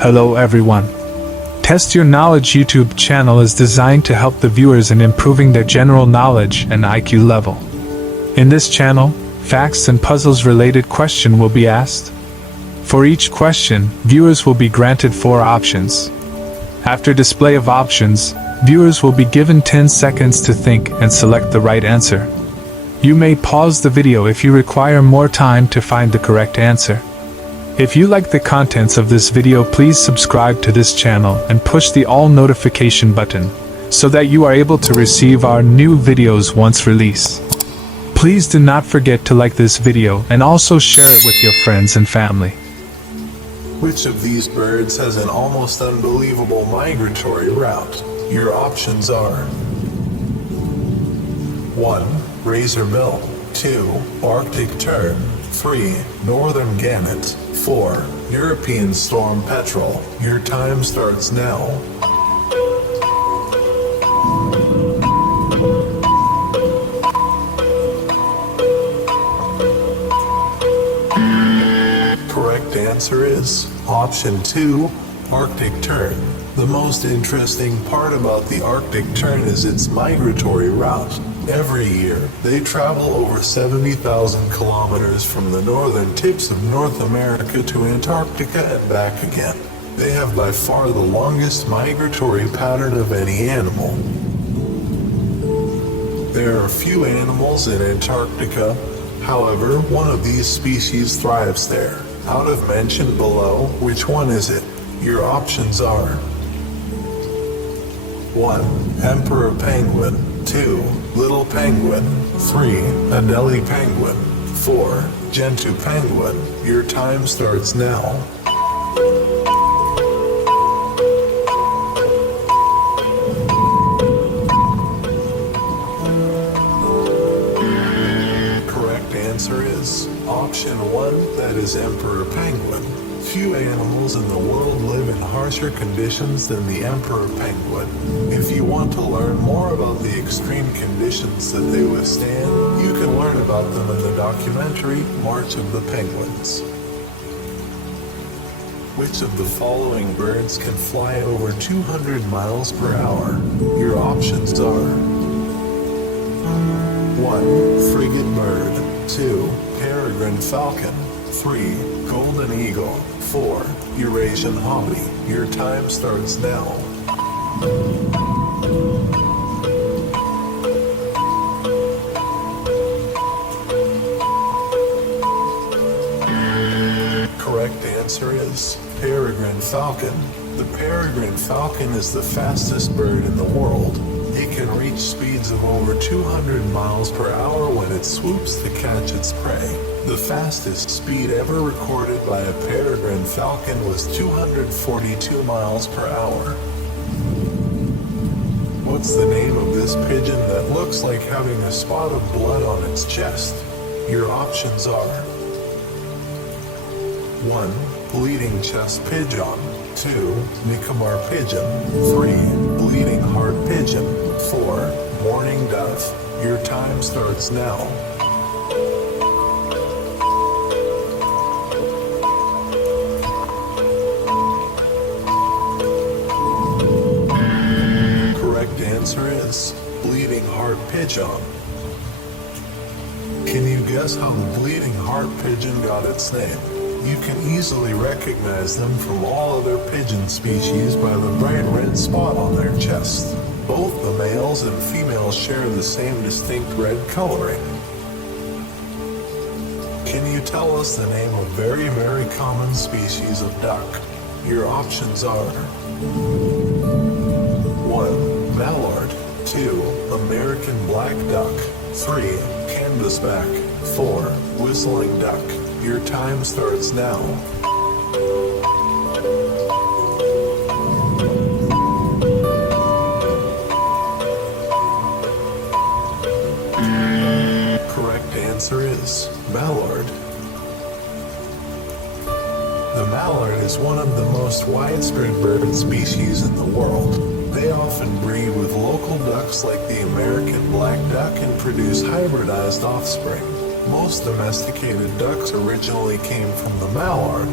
Hello everyone. Test Your Knowledge YouTube channel is designed to help the viewers in improving their general knowledge and IQ level. In this channel, facts and puzzles related question will be asked. For each question, viewers will be granted 4 options. After display of options, viewers will be given 10 seconds to think and select the right answer. You may pause the video if you require more time to find the correct answer. If you like the contents of this video, please subscribe to this channel and push the all notification button so that you are able to receive our new videos once released. Please do not forget to like this video and also share it with your friends and family. Which of these birds has an almost unbelievable migratory route? Your options are 1. Razorbill, 2. Arctic tern, 3. Northern gannet, 4. European storm petrel. Your time starts now. Correct answer is option 2, Arctic tern. The most interesting part about the Arctic tern is its migratory route. Every year, they travel over 70,000 kilometers from the northern tips of North America to Antarctica and back again. They have by far the longest migratory pattern of any animal. There are few animals in Antarctica, however, one of these species thrives there. Out of mentioned below, which one is it? Your options are 1. Emperor penguin, 2. Little penguin, 3. Adelie penguin, 4. Gentoo penguin. Your time starts now. Correct answer is option 1, that is Emperor penguin. Few animals in the world live in harsher conditions than the emperor penguin. If you want to learn more about the extreme conditions that they withstand, you can learn about them in the documentary March of the Penguins. Which of the following birds can fly over 200 miles per hour? Your options are 1. Frigate bird, 2. Peregrine falcon, 3. Golden eagle, 4. Eurasian hobby. Your time starts now. Correct answer is peregrine falcon. The peregrine falcon is the fastest bird in the world. It can reach speeds of over 200 miles per hour when it swoops to catch its prey. The fastest speed ever recorded by a peregrine falcon was 242 miles per hour. What's the name of this pigeon that looks like having a spot of blood on its chest? Your options are 1. Bleeding chest pigeon, 2. Nicobar pigeon, 3. Bleeding heart pigeon, 4. Mourning dove. Your time starts now. Correct answer is bleeding heart pigeon. Can you guess how the bleeding heart pigeon got its name? You can easily recognize them from all other pigeon species by the bright red spot on their chest. Both the males and females share the same distinct red coloring. Can you tell us the name of very, very common species of duck? Your options are 1. Mallard, 2. American black duck, 3. Canvasback, 4. Whistling duck. Your time starts now. Correct answer is mallard. The mallard is one of the most widespread bird species in the world. They often breed with local ducks like the American black duck and produce hybridized offspring. Most domesticated ducks originally came from the mallard.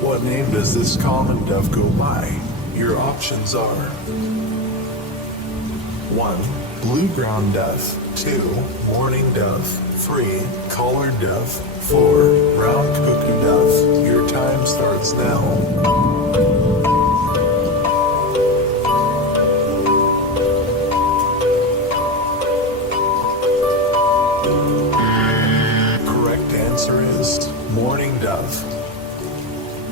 What name does this common dove go by? Your options are 1. Blue ground dove, 2. Mourning dove, 3. Collared dove, 4. Brown cuckoo dove. Your time starts now. Mourning dove.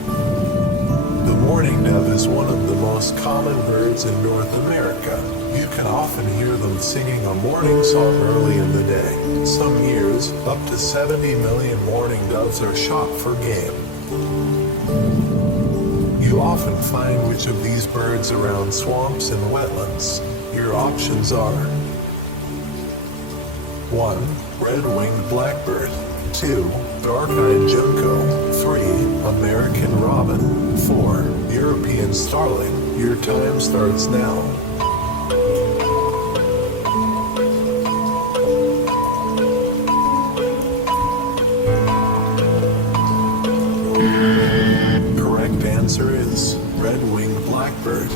The mourning dove is one of the most common birds in North America. You can often hear them singing a morning song early in the day. Some years, up to 70 million mourning doves are shot for game. You often find which of these birds around swamps and wetlands. Your options are 1. Red-winged blackbird, 2. Dark-eyed junco, 3. American robin, 4. European starling. Your time starts now. Correct answer is red-winged blackbird.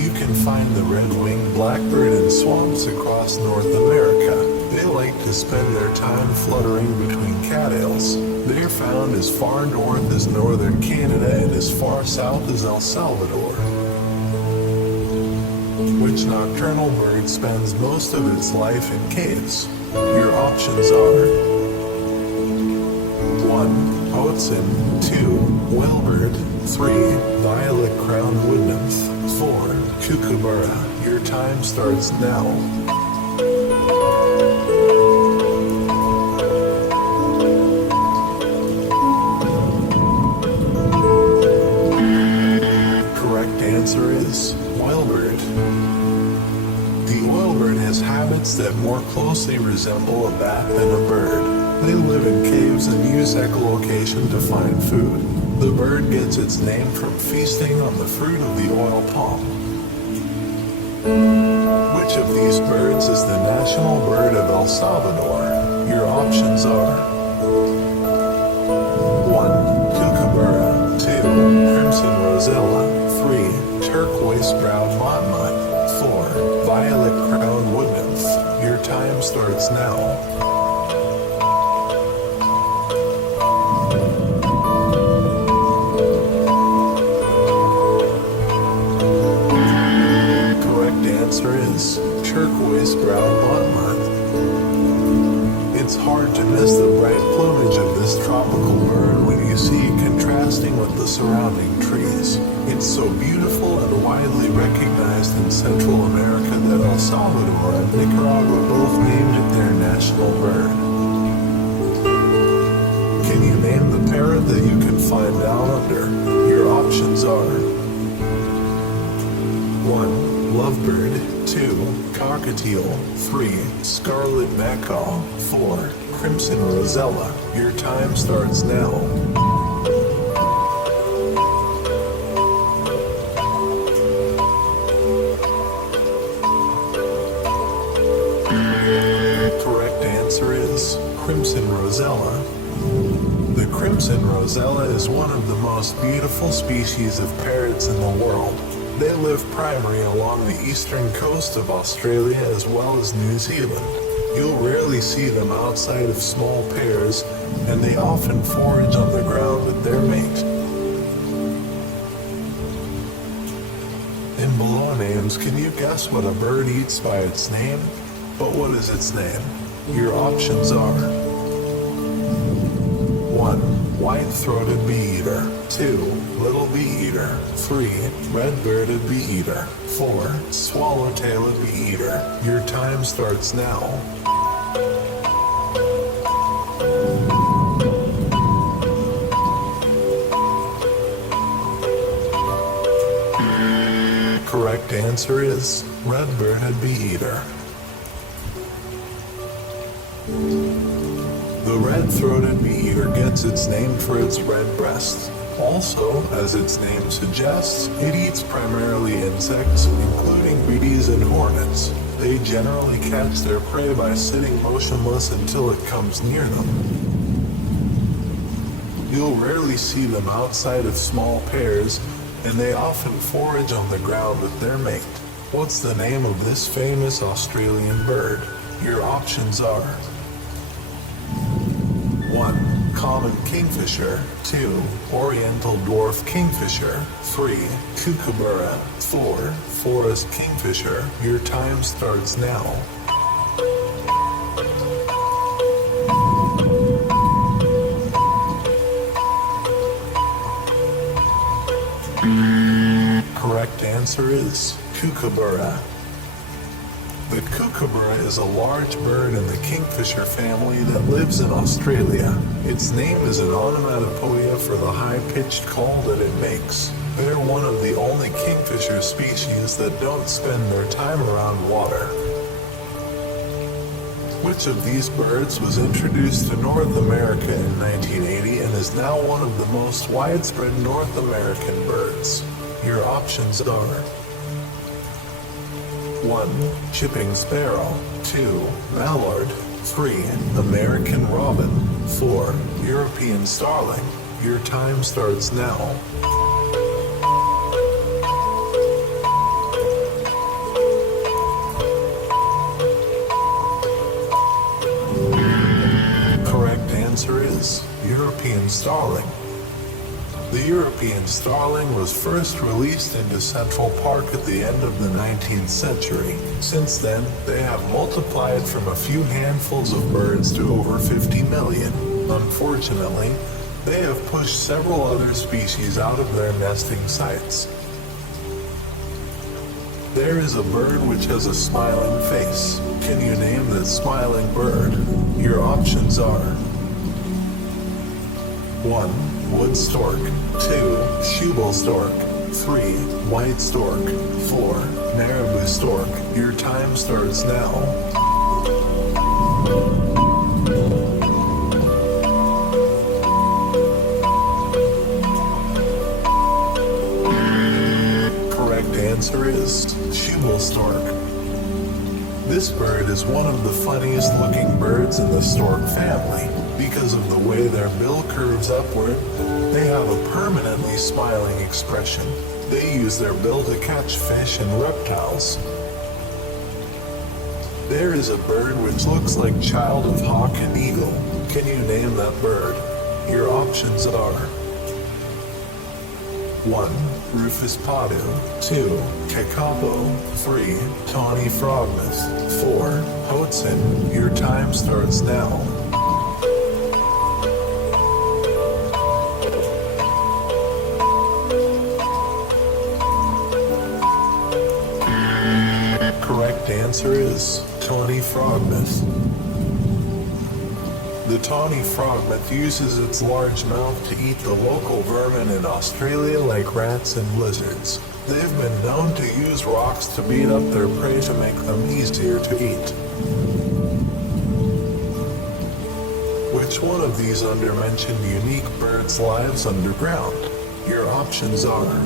You can find the red-winged blackbird in swamps across North America. They like to spend their time fluttering between cattails. They're found as far north as northern Canada and as far south as El Salvador. Which nocturnal bird spends most of its life in caves? Your options are 1. Hoatzin, 2. Whalebird, 3. Violet-crowned wood nymph, 4. Kookaburra. Your time starts now. Answer is whalebird. The oilbird has habits that more closely resemble a bat than a bird. They live in caves and use echolocation to find food. The bird gets its name from feasting on the fruit of the oil palm. Which of these birds is the national bird of El Salvador? Your options are 1. Kookaburra, 2. Crimson rosella, 3. Turquoise-browed motmot, 4. Violet-crowned wood nymph. Your time starts now. Correct answer is turquoise-browed motmot. It's hard to miss the bright plumage of this tropical bird when you see it contrasting with the surrounding trees. It's so beautiful and widely recognized in Central America that El Salvador and Nicaragua both named it their national bird. Can you name the parrot that you can find down under? Your options are 1. Lovebird, 2. Cockatiel, 3. Scarlet macaw, 4. Crimson rosella. Your time starts now. Crimson rosella. The crimson rosella is one of the most beautiful species of parrots in the world. They live primarily along the eastern coast of Australia as well as New Zealand. You'll rarely see them outside of small pairs, and they often forage on the ground with their mate. In below names, can you guess what a bird eats by its name? But what is its name? Your options are 1. White-throated bee-eater, 2. Little bee-eater, 3. Red-bearded bee-eater, 4. Swallow-tailed bee-eater. Your time starts now. Correct answer is red-bearded bee-eater. The red-throated bee-eater gets its name for its red breast. Also, as its name suggests, it eats primarily insects, including bees and hornets. They generally catch their prey by sitting motionless until it comes near them. You'll rarely see them outside of small pairs, and they often forage on the ground with their mate. What's the name of this famous Australian bird? Your options are 1. Common kingfisher. 2. Oriental dwarf kingfisher. 3. Kookaburra. 4. Forest kingfisher. Your time starts now. Correct answer is kookaburra. The kookaburra is a large bird in the kingfisher family that lives in Australia. Its name is an onomatopoeia for the high-pitched call that it makes. They're one of the only kingfisher species that don't spend their time around water. Which of these birds was introduced to North America in 1980 and is now one of the most widespread North American birds? Your options are 1. Chipping sparrow. 2. Mallard. 3. American robin. 4. European starling. Your time starts now. Correct answer is European starling. The European starling was first released into Central Park at the end of the 19th century. Since then, they have multiplied from a few handfuls of birds to over 50 million. Unfortunately, they have pushed several other species out of their nesting sites. There is a bird which has a smiling face. Can you name that smiling bird? Your options are 1. Wood stork. 2. Shubal stork. 3. White stork. 4. Marabou stork. Your time starts now. Correct answer is Shubal stork. This bird is one of the funniest looking birds in the stork family. Because of the way their bill curves upward, they have a permanently smiling expression. They use their bill to catch fish and reptiles. There is a bird which looks like child of hawk and eagle. Can you name that bird? Your options are 1. Rufus Padu. 2. Kakapo. 3. Tawny Frogmas. 4. Hoatzin. Your time starts now. Correct answer is tawny frogmoth. The tawny frogmoth uses its large mouth to eat the local vermin in Australia like rats and lizards. They've been known to use rocks to beat up their prey to make them easier to eat. Which one of these undermentioned unique birds lives underground? Your options are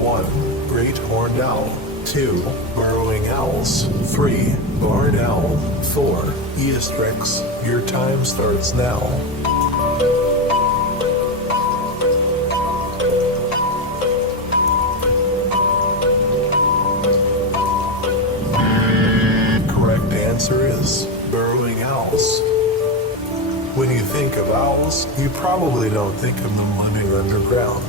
1. Great horned owl. 2. Burrowing owls. 3. Barred owl. 4. Eostrix. Your time starts now. Correct answer is burrowing owls. When you think of owls, you probably don't think of them living underground.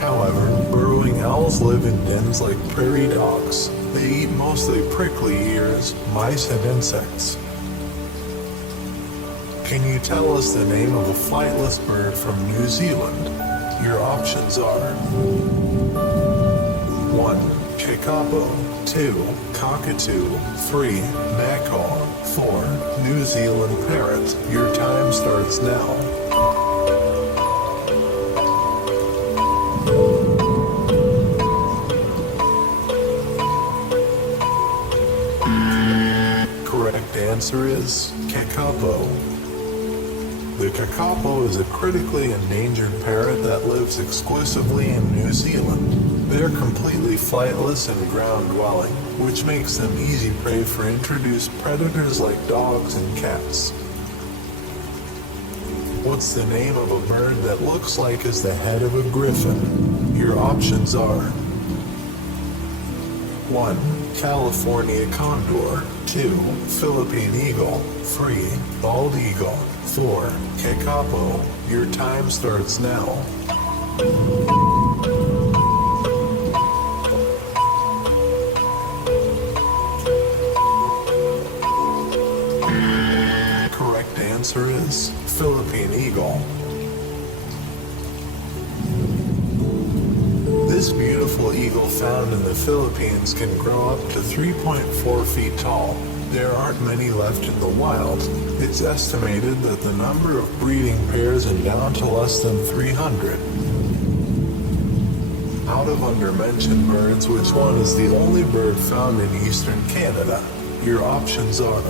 However, burrowing owls live in dens like prairie dogs. They eat mostly prickly ears, mice, and insects. Can you tell us the name of a flightless bird from New Zealand? Your options are 1. Kakapo. 2. Cockatoo. 3. Macaw. 4. New Zealand parrot. Your time starts now. Correct answer is kakapo. The kakapo is a critically endangered parrot that lives exclusively in New Zealand. They're completely flightless and ground-dwelling, which makes them easy prey for introduced predators like dogs and cats. What's the name of a bird that looks like is the head of a griffin? Your options are 1. California condor, 2. Philippine eagle, 3. Bald eagle, 4. Kakapo. Your time starts now. Correct answer is Philippine eagle. This beautiful eagle found in the Philippines can grow up to 3.4 feet tall. There aren't many left in the wild. It's estimated that the number of breeding pairs is down to less than 300. Out of undermentioned birds, which one is the only bird found in eastern Canada? Your options are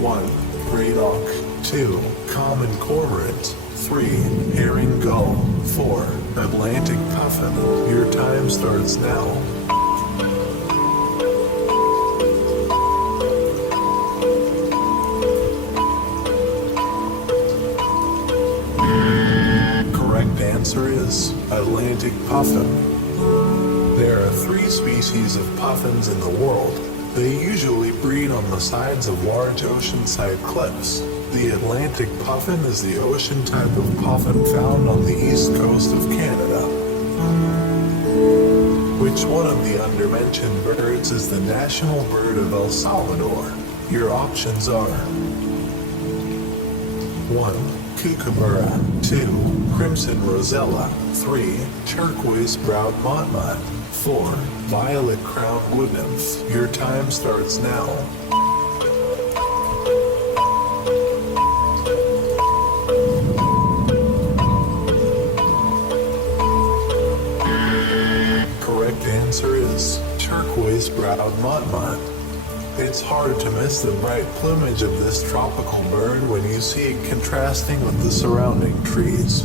1. Great auk, 2. Common cormorant, 3. Herring gull, 4. Atlantic puffin. Your time starts now. Correct answer is Atlantic puffin. There are 3 species of puffins in the world. They usually breed on the sides of large oceanside cliffs. The Atlantic puffin is the ocean type of puffin found on the east coast of Canada. Which one of the undermentioned birds is the national bird of El Salvador? Your options are 1. Kookaburra, 2. Crimson rosella, 3. Turquoise-browed motmot, 4. Violet-crowned wood nymph. Your time starts now. Correct answer is turquoise-browed motmot. It's hard to miss the bright plumage of this tropical bird when you see it contrasting with the surrounding trees.